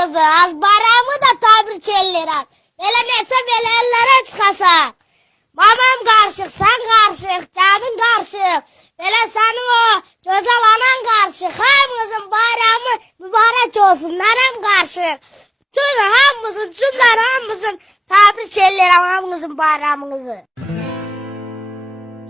kızı, az bayramı da tabir çelliren. Böyle neyse böyle ellere çıkasa. Mamam karışık, sen karışık, canın karışık. Böyle senin o güzel anan karışık. Hamımızın bayramı mübarek olsun, nenem karışık. Tüm hamımızın, cümler hamımızın tabir çelliren hamımızın bayramınızı.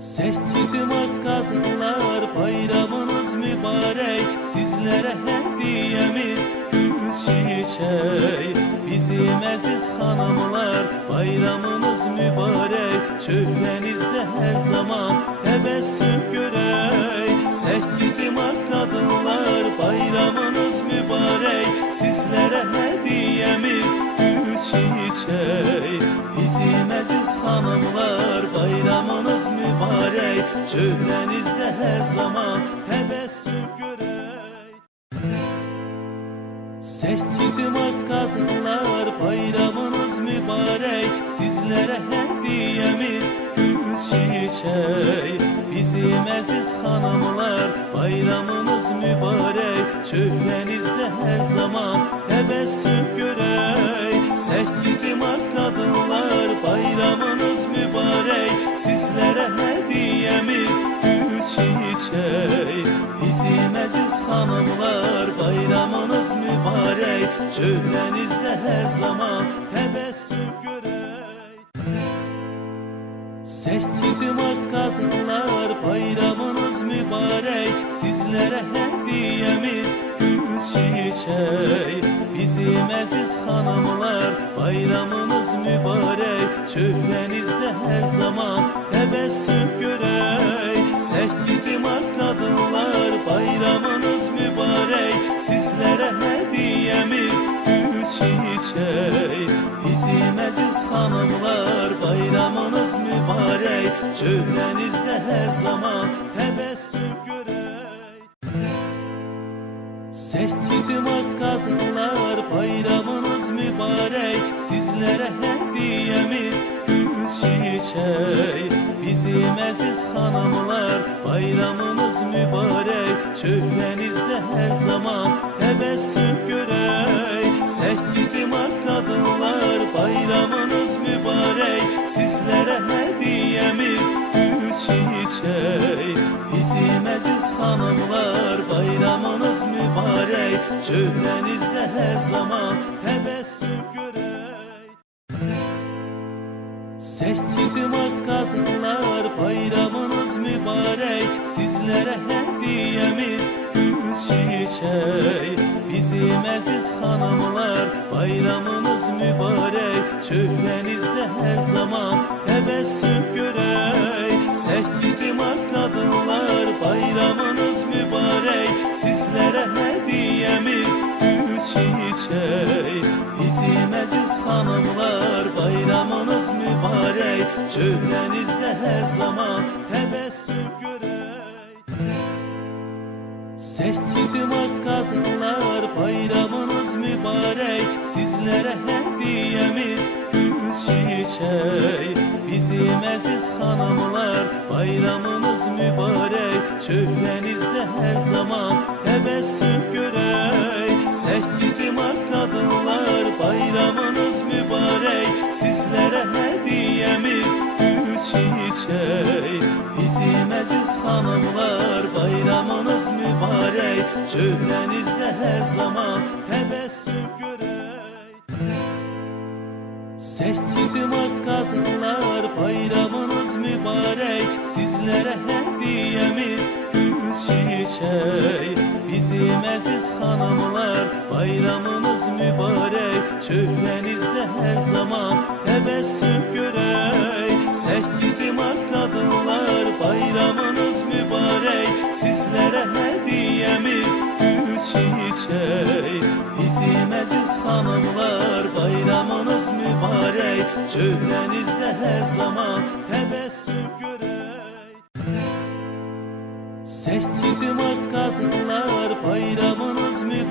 8 Mart Kadınlar Bayramınız mübarek. Sizlere hediyemiz gül çiçek. Bizim aziz hanımlar bayramınız mübarek. Şöhrenizde her zaman tebessüm görek. 8 Mart Kadınlar Bayramınız mübarek. Sizlere hediyemiz gül çiçek. Bizim aziz hanımlar bayramınız mübarek. Şöhrenizde her zaman tebessüm görek. 8 Mart Kadınlar Bayramınız mübarek. Sizlere hediyemiz gül çiçek. Bizim aziz hanımlar bayramınız mübarek. Şöhrenizde her zaman tebessüm görek. 8 Mart Kadınlar Bayramınız mübarek. Sizlere hediyemiz gül çiçek. Bizim aziz hanımlar bayramınız mübarek. Şöhrenizde her zaman tebessüm görek. 8 Mart Kadınlar Bayramınız mübarek. Sizlere hediyemiz gül çiçek. Bizim aziz hanımlar bayramınız mübarek. Şöhrenizde her zaman tebessüm görek. 8 Mart Kadınlar Bayramınız mübarek. Sizlere hediyemiz gül çiçek. Bizim aziz hanımlar bayramınız mübarek. Şöhrenizde her zaman tebessüm görek. 8 Mart Kadınlar Bayramınız mübarek. Sizlere hediyemiz gül çiçek. Bizim aziz hanımlar bayramınız mübarek. Şöhrenizde her zaman tebessüm görek. 8 Mart Kadınlar Bayramınız mübarek. Sizlere hediyemiz gül çiçek. Bizim aziz hanımlar bayramınız mübarek. Şöhrenizde her zaman tebessüm görek. 8 Mart Kadınlar Bayramınız mübarek. Sizlere hediyemiz gül çiçek. Bizim aziz hanımlar bayramınız mübarek. Şöhrenizde her zaman tebessüm görek. 8 Mart Kadınlar Bayramınız mübarek. Sizlere hediyemiz gül çiçek. Bizim aziz hanımlar bayramınız mübarek. Şöhrenizde her zaman tebessüm görek. 8 Mart Kadınlar Bayramınız mübarek. Sizlere hediyemiz gül çiçek. Bizim aziz hanımlar bayramınız mübarek. Şöhrenizde her zaman tebessüm görek. 8 Mart Kadınlar Bayramınız mübarek. Sizlere hediyemiz gül çiçek. Bizim aziz hanımlar bayramınız mübarek. Şöhrenizde her zaman tebessüm görek. 8 Mart Kadınlar Bayramınız mübarek. Sizlere hediyemiz gül çiçek. Bizim aziz hanımlar bayramınız mübarek. Şöhrenizde her zaman tebessüm görek. 8 Mart Kadınlar Bayramınız mübarek. Sizlere hediyemiz gül çiçek. Bizim aziz hanımlar bayramınız mübarek. Şöhrenizde her zaman tebessüm görek. 8 Mart Kadınlar Bayramınız mübarek.